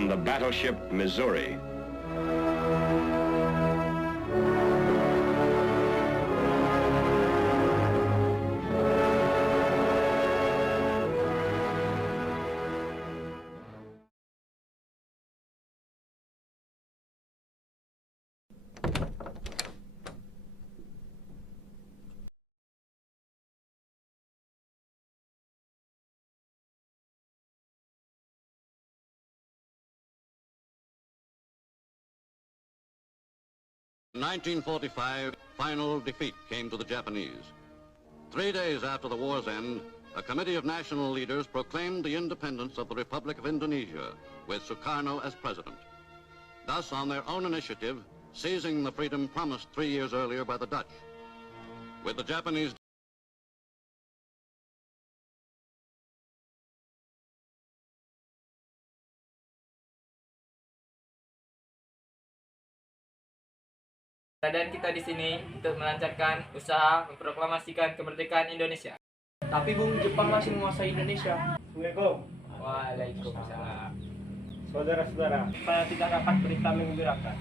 on the battleship Missouri. In 1945, final defeat came to the Japanese. 3 days after the war's end, a committee of national leaders proclaimed the independence of the Republic of Indonesia, with Sukarno as president. Thus, on their own initiative, seizing the freedom promised 3 years earlier by the Dutch. With the Japanese Dan kita di sini untuk melancarkan usaha memproklamasikan kemerdekaan Indonesia. Tapi Bung, Jepang masih menguasai Indonesia. Assalamualaikum. Waalaikumsalam. Saudara-saudara, saya tidak dapat berita menggembirakan.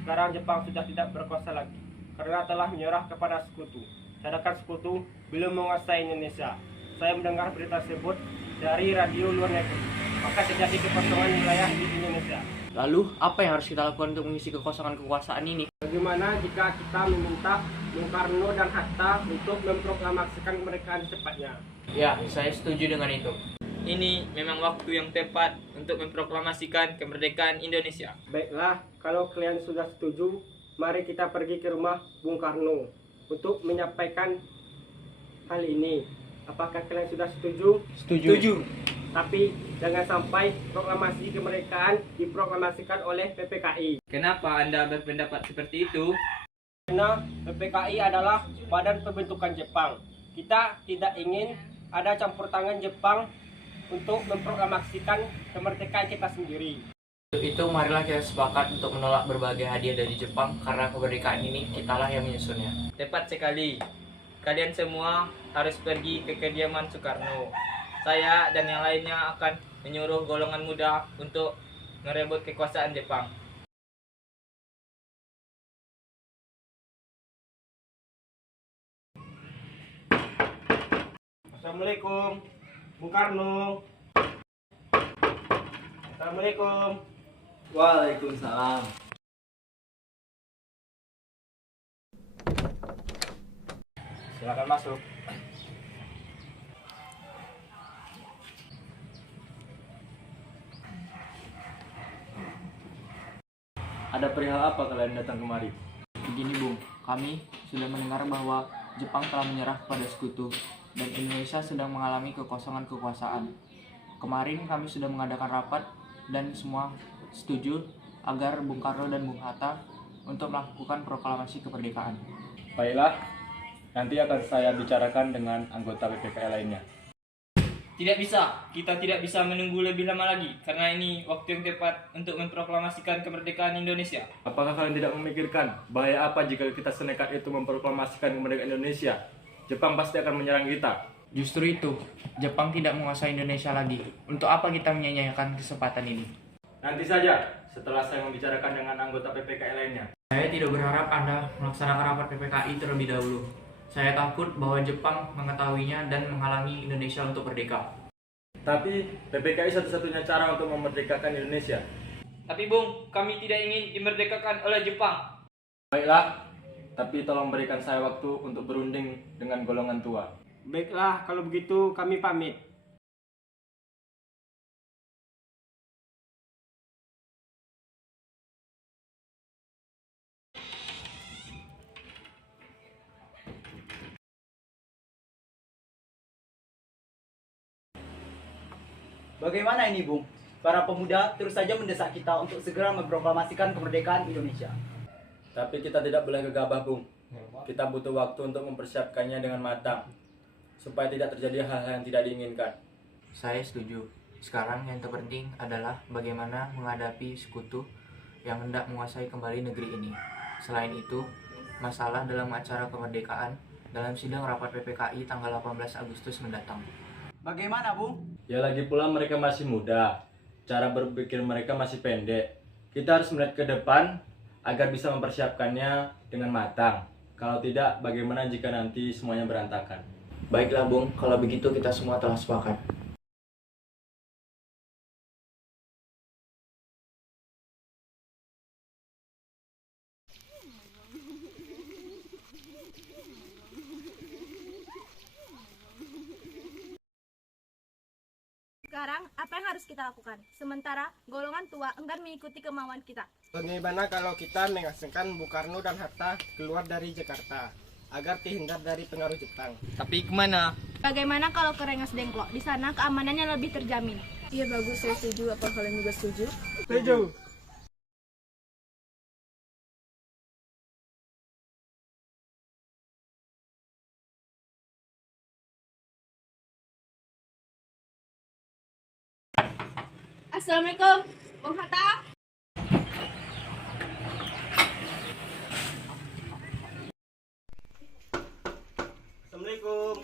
Sekarang Jepang sudah tidak berkuasa lagi karena telah menyerah kepada sekutu. Sedangkan sekutu belum menguasai Indonesia. Saya mendengar berita tersebut dari radio luar negeri. Maka terjadi kekosongan wilayah di Indonesia. Lalu, apa yang harus kita lakukan untuk mengisi kekosongan kekuasaan ini? Bagaimana jika kita meminta Bung Karno dan Hatta untuk memproklamasikan kemerdekaan secepatnya? Ya, saya setuju dengan itu. Ini memang waktu yang tepat untuk memproklamasikan kemerdekaan Indonesia. Baiklah, kalau kalian sudah setuju, mari kita pergi ke rumah Bung Karno untuk menyampaikan hal ini. Apakah kalian sudah setuju? Setuju. Tapi jangan sampai proklamasi kemerdekaan diproklamasikan oleh PPKI. Kenapa Anda berpendapat seperti itu? Karena PPKI adalah badan pembentukan Jepang. Kita tidak ingin ada campur tangan Jepang untuk memproklamasikan kemerdekaan kita sendiri. Untuk itu, marilah kita sepakat untuk menolak berbagai hadiah dari Jepang karena kemerdekaan ini kitalah yang menyusunnya. Tepat sekali. Kalian semua harus pergi ke kediaman Sukarno. Saya dan yang lainnya akan menyuruh golongan muda untuk merebut kekuasaan Jepang. Assalamualaikum, Bung Karno. Assalamualaikum. Waalaikumsalam. Silakan masuk. Ada perihal apa kalian datang kemari? Begini Bung, kami sudah mendengar bahwa Jepang telah menyerah kepada sekutu dan Indonesia sedang mengalami kekosongan kekuasaan. Kemarin kami sudah mengadakan rapat dan semua setuju agar Bung Karno dan Bung Hatta untuk melakukan proklamasi kemerdekaan. Baiklah, nanti akan saya bicarakan dengan anggota PPKI lainnya. Tidak bisa, kita tidak bisa menunggu lebih lama lagi karena ini waktu yang tepat untuk memproklamasikan kemerdekaan Indonesia. Apakah kalian tidak memikirkan bahaya apa jika kita senekat itu memproklamasikan kemerdekaan Indonesia? Jepang pasti akan menyerang kita. Justru itu, Jepang tidak menguasai Indonesia lagi. Untuk apa kita menyia-nyiakan kesempatan ini? Nanti saja, setelah saya membicarakan dengan anggota PPKI lainnya. Saya tidak berharap Anda melaksanakan rapat PPKI terlebih dahulu. Saya takut bahwa Jepang mengetahuinya dan menghalangi Indonesia untuk merdeka. Tapi PPKI satu-satunya cara untuk memerdekakan Indonesia. Tapi Bung, kami tidak ingin dimerdekakan oleh Jepang. Baiklah, tapi tolong berikan saya waktu untuk berunding dengan golongan tua. Baiklah, kalau begitu kami pamit. Bagaimana ini, Bung? Para pemuda terus saja mendesak kita untuk segera memproklamasikan kemerdekaan Indonesia. Tapi kita tidak boleh gegabah, Bung. Kita butuh waktu untuk mempersiapkannya dengan matang, supaya tidak terjadi hal-hal yang tidak diinginkan. Saya setuju. Sekarang yang terpenting adalah bagaimana menghadapi sekutu yang hendak menguasai kembali negeri ini. Selain itu, masalah dalam acara kemerdekaan dalam sidang rapat PPKI tanggal 18 Agustus mendatang. Bagaimana, Bung? Ya lagi pula mereka masih muda. Cara berpikir mereka masih pendek. Kita harus melihat ke depan agar bisa mempersiapkannya dengan matang. Kalau tidak, bagaimana jika nanti semuanya berantakan? Baiklah Bung, kalau begitu kita semua telah sepakat. Sekarang, apa yang harus kita lakukan? Sementara, golongan tua enggan mengikuti kemauan kita. Bagaimana kalau kita mengasingkan Bung Karno dan Hatta keluar dari Jakarta agar terhindar dari pengaruh Jepang? Tapi kemana? Bagaimana kalau ke Rengas Dengklok? Di sana keamanannya lebih terjamin. Iya bagus, saya setuju. Apa kalian juga setuju? Setuju. Assalamualaikum, Bung Hatta. Assalamualaikum,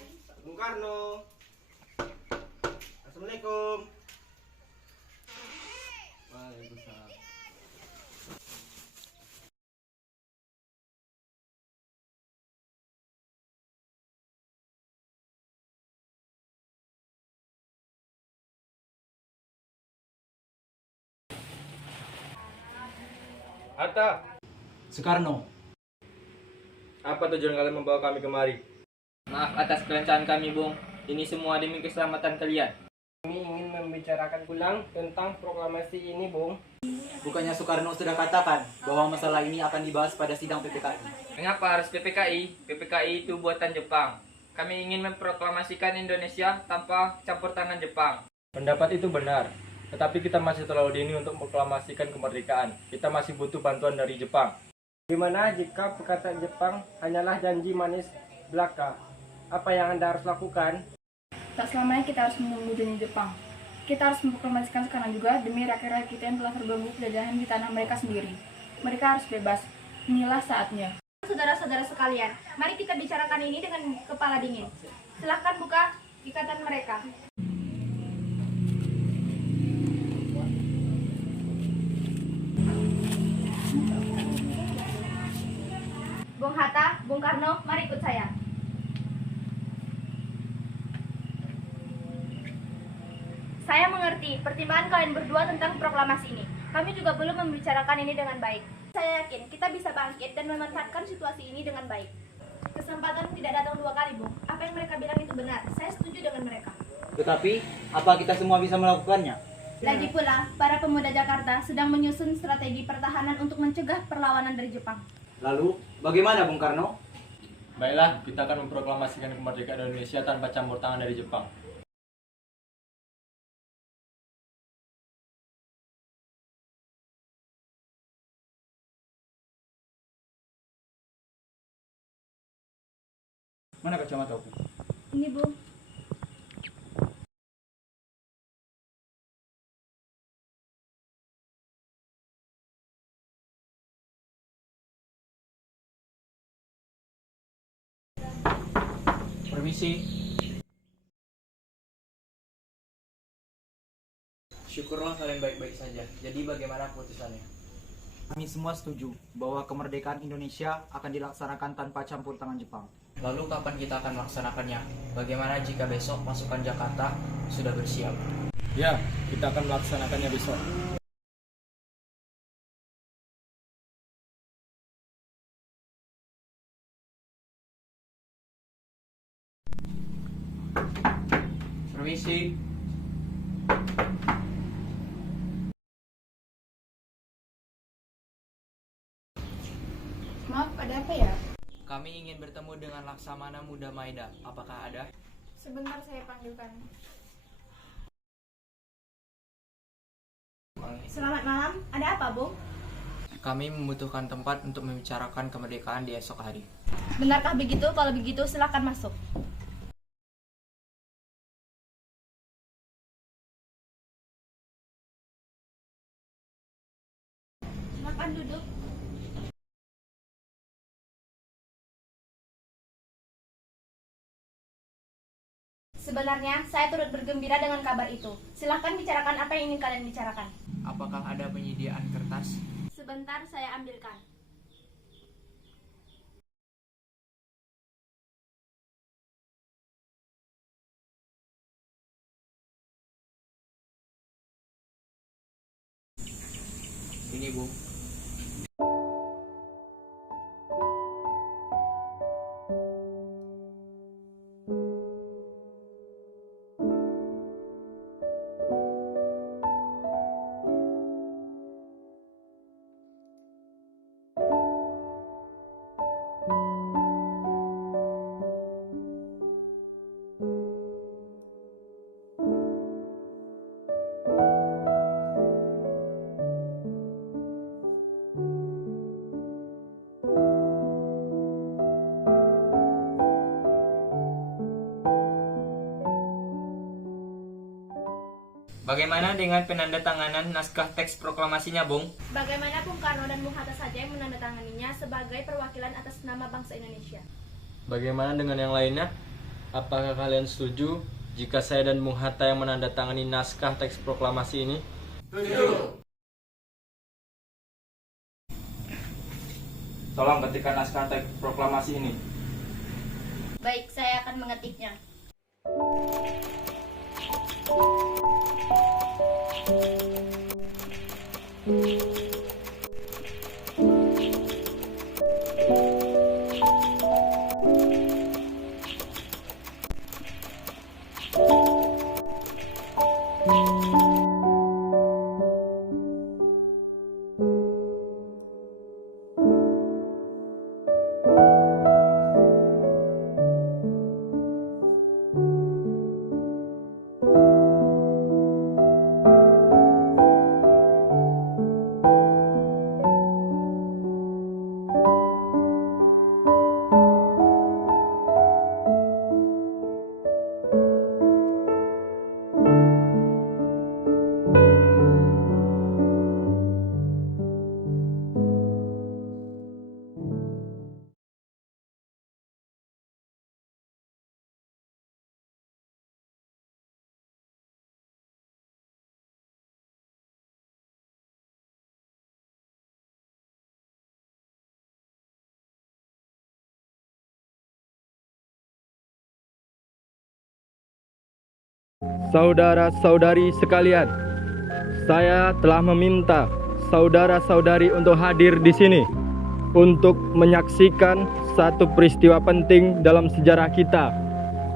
Bung Karno. Assalamualaikum. Waalaikumsalam. Hatta, Soekarno, Apa tujuan kalian membawa kami kemari? maaf atas kelancaran kami, Bung. Ini semua demi keselamatan kalian. Kami ingin membicarakan ulang tentang proklamasi ini, Bung. bukannya Soekarno sudah katakan bahwa masalah ini akan dibahas pada sidang PPKI? Mengapa harus PPKI? PPKI itu buatan Jepang. Kami ingin memproklamasikan Indonesia tanpa campur tangan Jepang. Pendapat itu benar, tetapi kita masih terlalu dini untuk proklamasikan kemerdekaan. Kita masih butuh bantuan dari Jepang. Gimana jika perkataan Jepang hanyalah janji manis belaka? Apa yang Anda harus lakukan? Tak selamanya kita harus menunggu janji Jepang. Kita harus memproklamasikan sekarang juga demi rakyat-rakyat kita yang telah terbelenggu penjajahan di tanah mereka sendiri. Mereka harus bebas. Inilah saatnya. Saudara-saudara sekalian, mari kita bicarakan ini dengan kepala dingin. Silahkan buka ikatan mereka. Bung Hatta, Bung Karno, mari ikut saya. Saya mengerti pertimbangan kalian berdua tentang proklamasi ini. Kami juga belum membicarakan ini dengan baik. Saya yakin kita bisa bangkit dan memanfaatkan situasi ini dengan baik. Kesempatan tidak datang dua kali, Bung. Apa yang mereka bilang itu benar. Saya setuju dengan mereka. Tetapi, apa kita semua bisa melakukannya? Lagi pula, para pemuda Jakarta sedang menyusun strategi pertahanan untuk mencegah perlawanan dari Jepang. Lalu, bagaimana Bung Karno? Baiklah, kita akan memproklamasikan kemerdekaan Indonesia tanpa campur tangan dari Jepang. Mana kacamataku? Ini, Bung. Permisi. Syukurlah kalian baik-baik saja. Jadi bagaimana keputusannya? Kami semua setuju bahwa kemerdekaan Indonesia akan dilaksanakan tanpa campur tangan Jepang. Lalu kapan kita akan melaksanakannya? Bagaimana jika besok pasukan Jakarta sudah bersiap? Ya, kita akan melaksanakannya besok. Permisi. Maaf, ada apa ya? Kami ingin bertemu dengan Laksamana Muda Maeda. Apakah ada? Sebentar saya panggilkan. Selamat malam. Ada apa, Bung? Kami membutuhkan tempat untuk membicarakan kemerdekaan di esok hari. Benarkah begitu? Kalau begitu, silakan masuk. Silakan duduk. Sebenarnya saya turut bergembira dengan kabar itu. Silahkan bicarakan apa yang ingin kalian bicarakan. Apakah ada penyediaan kertas? Sebentar, saya ambilkan. Ini, Bung. Bagaimana dengan penandatanganan naskah teks proklamasinya, Bung? Bagaimana Bung Karno dan Bung Hatta saja yang menandatanganinya sebagai perwakilan atas nama bangsa Indonesia? Bagaimana dengan yang lainnya? Apakah kalian setuju jika saya dan Bung Hatta yang menandatangani naskah teks proklamasi ini? Setuju. Tolong ketikkan naskah teks proklamasi ini. Baik, saya akan mengetiknya. Saudara-saudari sekalian, saya telah meminta saudara-saudari untuk hadir di sini untuk menyaksikan satu peristiwa penting dalam sejarah kita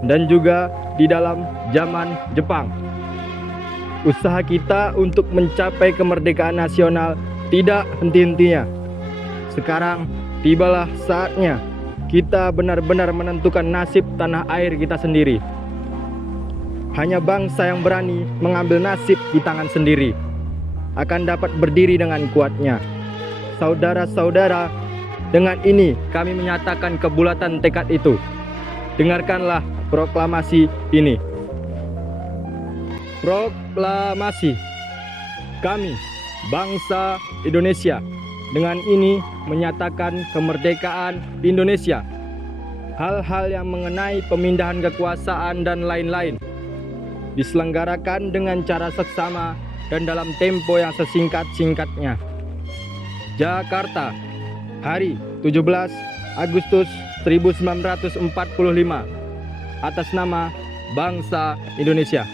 dan juga di dalam zaman Jepang. Usaha kita untuk mencapai kemerdekaan nasional tidak henti-hentinya. Sekarang tibalah saatnya kita benar-benar menentukan nasib tanah air kita sendiri. Hanya bangsa yang berani mengambil nasib di tangan sendiri akan dapat berdiri dengan kuatnya. Saudara-saudara, dengan ini kami menyatakan kebulatan tekad itu. Dengarkanlah proklamasi ini. Proklamasi. Kami, bangsa Indonesia, dengan ini menyatakan kemerdekaan Indonesia. Hal-hal yang mengenai pemindahan kekuasaan dan lain-lain diselenggarakan dengan cara seksama dan dalam tempo yang sesingkat-singkatnya. Jakarta, hari 17 Agustus 1945, atas nama bangsa Indonesia.